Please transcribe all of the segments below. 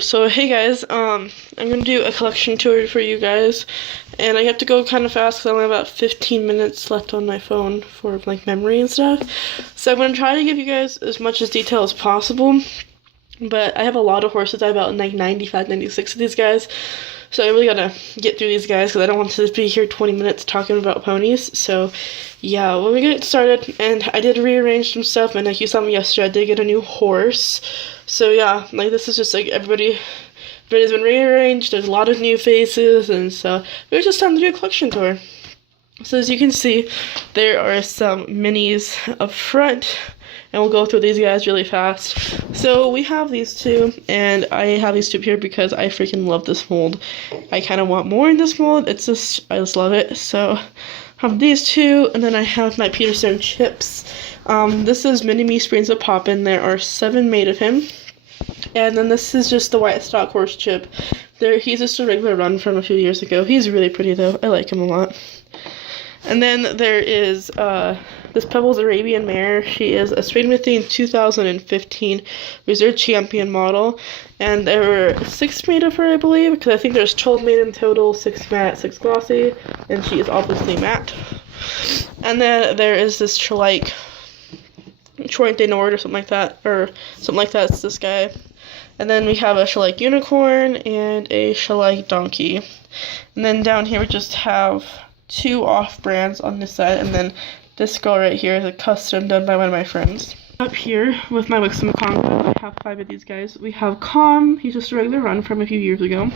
So hey guys, I'm gonna do a collection tour for you guys, and I have to go kind of fast because I only have about 15 minutes left on my phone for like memory and stuff. So I'm gonna try to give you guys as much as detail as possible, but I have a lot of horses. I have about like 95, 96 of these guys, so I really gotta get through these guys because I don't want to be here 20 minutes talking about ponies. So yeah, when we get started, and I did rearrange some stuff, and like you saw me yesterday, I did get a new horse. So yeah, like this is just like everybody's been rearranged. There's a lot of new faces, and so it was just time to do a collection tour. So as you can see, there are some minis up front, and we'll go through these guys really fast. So we have these two, and I have these two here because I freaking love this mold. I kind of want more in this mold. I just love it. So I have these two, and then I have my Peterson chips. This is Mini-Me Springs of Poppin'. There are 7 made of him. And then this is just the white stock horse chip. He's just a regular run from a few years ago. He's really pretty though. I like him a lot. And then there is this Pebbles Arabian mare. She is a Smithing 2015 Reserve Champion model. And there were 6 made of her, I believe, because I think there's 12 made in total, 6 matte, 6 glossy, and she is obviously matte. And then there is this like Troy de Nord or something like that, it's this guy. And then we have a Shellac Unicorn and a Shellac Donkey. And then down here we just have 2 off-brands on this side, and then this girl right here is a custom done by one of my friends. Up here with my Wixom Congo, I have 5 of these guys. We have Calm, he's just a regular run from a few years ago.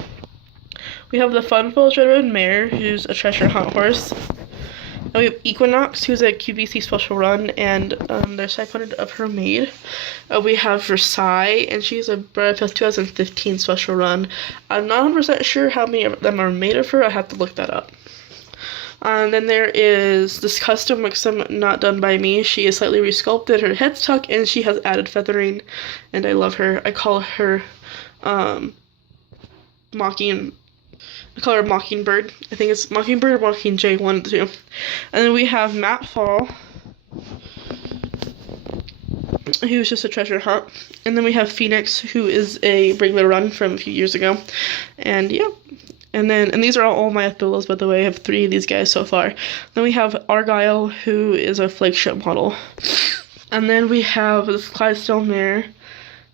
We have the Funfulge Red Road Mare, who's a treasure hunt horse. And we have Equinox, who's a QVC special run, and there's 500 of her made. We have Versailles, and she's a Bredfest 2015 special run. I'm not 100% sure how many of them are made of her. I have to look that up. And then there is this custom Wixom not done by me. She is slightly resculpted. Her head's tucked, and she has added feathering, and I love her. I call her Mockingbird. I think it's Mockingbird or Mockingjay, one of the two. And then we have Matt Fall, who's just a treasure hunt. And then we have Phoenix, who is a regular run from a few years ago. And yeah. And these are all my Atholas, by the way. I have 3 of these guys so far. Then we have Argyle, who is a flagship model. And then we have this Clydesdale mare,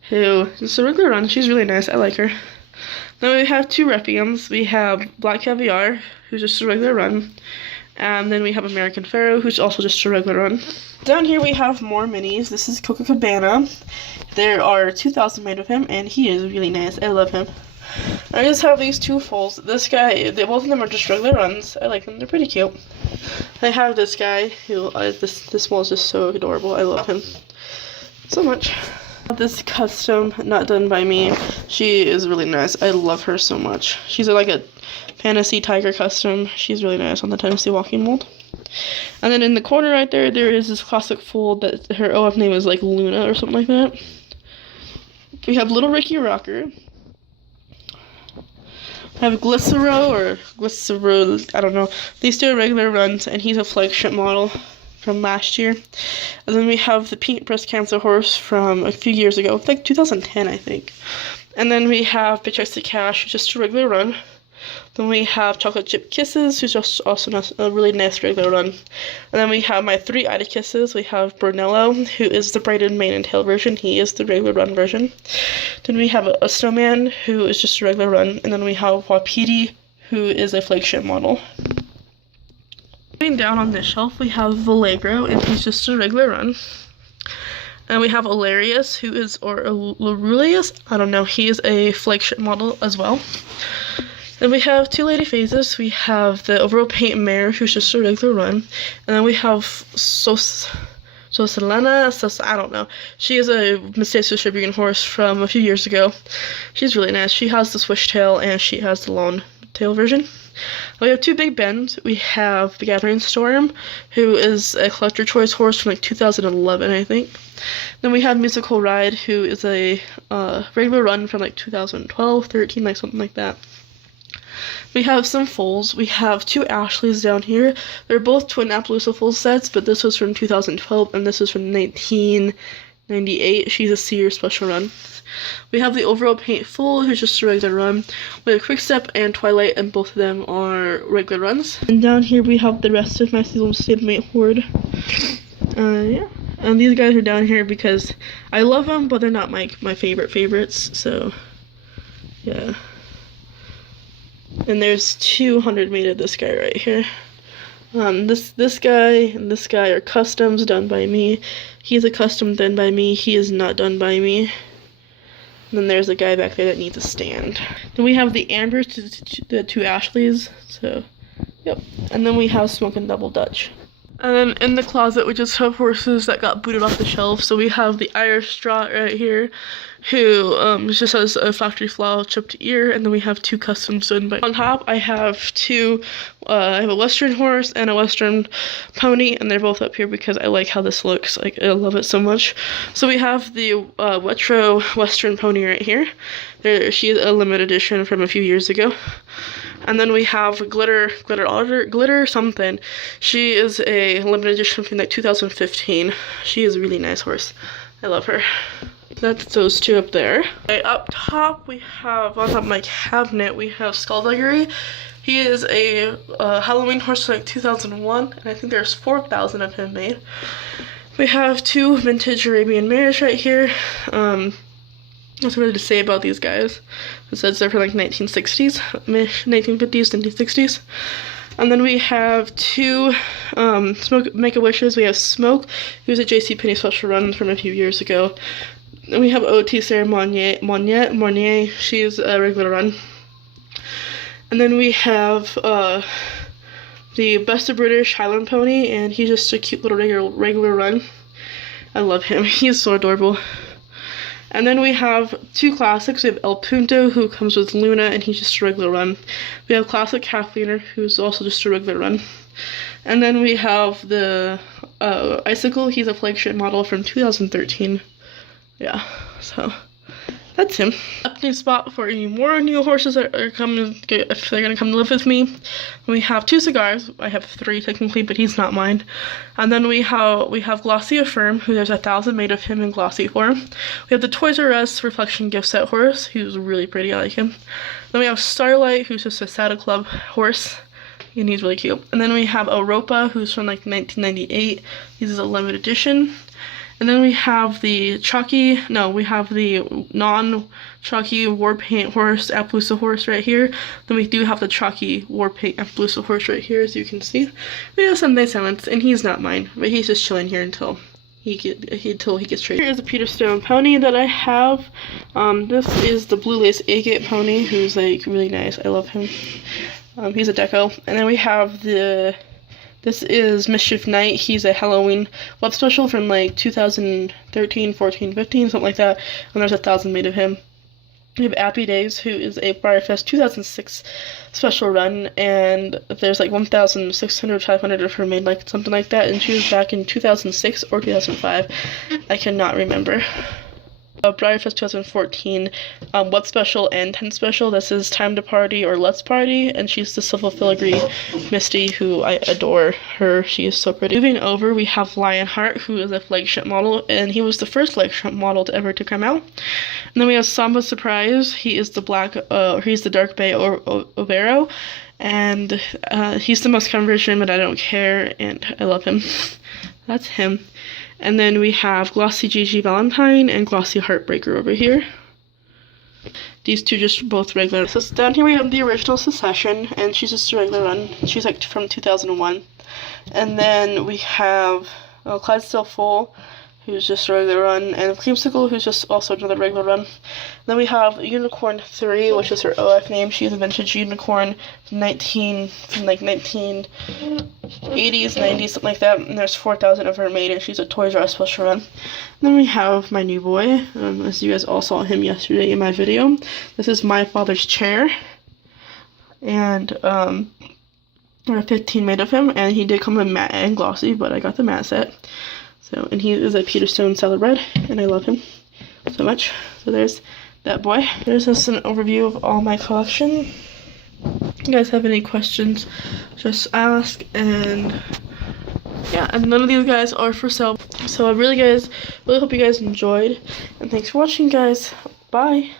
who is a regular run. She's really nice. I like her. Then we have 2 Repiums. We have Black Caviar, who's just a regular run. And then we have American Pharaoh, who's also just a regular run. Down here we have more minis. This is Coca Cabana. There are 2,000 made of him, and he is really nice. I love him. I just have these 2 foals. This guy, both of them are just regular runs. I like them. They're pretty cute. I have this guy who, this one is just so adorable. I love him so much. This custom not done by me. She is really nice. I love her so much. She's like a fantasy tiger custom. She's really nice on the Tennessee walking mold. And then in the corner right there, there is this classic foal that her OF name is like Luna or something like that. We have Little Ricky Rocker. I have Glycero, I don't know. These 2 are regular runs, and he's a flagship model from last year. And then we have the Pink Breast Cancer horse from a few years ago, like 2010, I think. And then we have Bitchexy Cash, who's just a regular run. Then we have Chocolate Chip Kisses, who's just also a really nice regular run. And then we have my 3 Ida Kisses. We have Brunello, who is the braided mane and tail version. He is the regular run version. Then we have a Snowman, who is just a regular run. And then we have Wapiti, who is a flagship model. Going down on this shelf, we have Vallegro, and he's just a regular run. And we have Alarius, who is, or Larulius, I don't know, he is a flagship model as well. Then we have 2 Lady Phases. We have the Overall Paint Mare, who's just a regular run. And then we have Soselena, I don't know. She is a Mistake Distributing horse from a few years ago. She's really nice. She has the swish tail, and she has the long tail version. We have 2 Big Bends. We have the Gathering Storm, who is a collector choice horse from like 2011, I think. Then we have Musical Ride, who is a regular run from like 2012, 13, like something like that. We have some foals. We have 2 Ashleys down here. They're both twin Appaloosa foal sets, but this was from 2012 and this was from 19 98. She's a Seer special run. We have the overall paint full, who's just a regular run. We have Quickstep and Twilight, and both of them are regular runs. And down here we have the rest of my Seasonal Stablemate horde. Yeah. And these guys are down here because I love them, but they're not my favorites. So, yeah. And there's 200 made of this guy right here. This guy and this guy are customs done by me. He's a custom done by me. He is not done by me. And then there's a guy back there that needs a stand. Then we have the Ambers, the two Ashleys. So, yep. And then we have Smoke and Double Dutch. And then in the closet, we just have horses that got booted off the shelf. So we have the Irish Draught right here, who just has a factory flaw chipped ear, and then we have two customs done by. On top, I have two. I have a Western horse and a Western pony, and they're both up here because I like how this looks. Like, I love it so much. So we have the Retro Western pony right here. She's a limited edition from a few years ago. And then we have Glitter something. She is a limited edition from like 2015. She is a really nice horse. I love her. That's those two up there. Okay, up top we have, on top of my cabinet, we have Skullduggery. He is a Halloween horse from like 2001, and I think there's 4,000 of him made. We have two vintage Arabian mares right here. What's really to say about these guys? It says they're from like 1960s, 1950s, 1960s. And then we have two Smoke Make-A-Wishes. We have Smoke, who's a JCPenney special run from a few years ago. And we have O.T. Sarah Mornier. She's a regular run. And then we have the Best of British Highland Pony, and he's just a cute little regular run. I love him. He's so adorable. And then we have two classics. We have El Punto, who comes with Luna, and he's just a regular run. We have Classic Kathleen, who's also just a regular run. And then we have the Icicle. He's a flagship model from 2013. Yeah, so that's him. Update spot for any more new horses that are coming, if they're gonna come to live with me. We have two cigars. I have three technically, but he's not mine. And then we have Glossy Affirm, who there's 1,000 made of him in glossy form. We have the Toys R Us Reflection gift set horse, who's really pretty. I like him. Then we have Starlight, who's just a Saddle Club horse, and he's really cute. And then we have Europa, who's from like 1998. He's a limited edition. And then we have the non-chalky war paint horse, Appaloosa horse right here. Then we do have the chalky war paint Appaloosa horse right here, as you can see. We have Sunday Silence, and he's not mine, but he's just chilling here until he gets traded. Here's a Peterstone pony that I have. This is the Blue Lace Agate pony, who's like really nice. I love him. He's a deco. And then we have this is Mischief Knight. He's a Halloween web special from like 2013, 14, 15, something like that. And there's 1,000 made of him. We have Appy Days, who is a Briarfest 2006 special run, and there's like 1,600, 500 of her made, like something like that. And she was back in 2006 or 2005. I cannot remember. Briarfest 2014 What Special and 10 Special. This is Time to Party or Let's Party, and she's the Silver Filigree Misty, who I adore her. She is so pretty. Moving over, we have Lionheart, who is a flagship model, and he was the first flagship model to ever come out. And then we have Samba Surprise. He is he's the Dark Bay Overo, and he's the most common version, but I don't care, and I love him. That's him. And then we have Glossy Gigi Valentine and Glossy Heartbreaker over here. These two just both regular. So down here we have the original Secession, and she's just a regular run. She's like from 2001. And then we have Clydesdale Full, who's just a regular run, and Creamsicle, who's just also another regular run. Then we have Unicorn 3, which is her OF name. She's a vintage unicorn from 1980s, 90s, something like that. And there's 4,000 of her made, and she's a Toys R Us special run. And then we have my new boy, as you guys all saw him yesterday in my video. This is My Father's Chair, and there are 15 made of him, and he did come in matte and glossy, but I got the matte set. So, and he is a Peterstone Salad Red, and I love him so much. So there's that boy. There's just an overview of all my collection. If you guys have any questions, just ask. And yeah, and none of these guys are for sale. So I really hope you guys enjoyed, and thanks for watching, guys. Bye.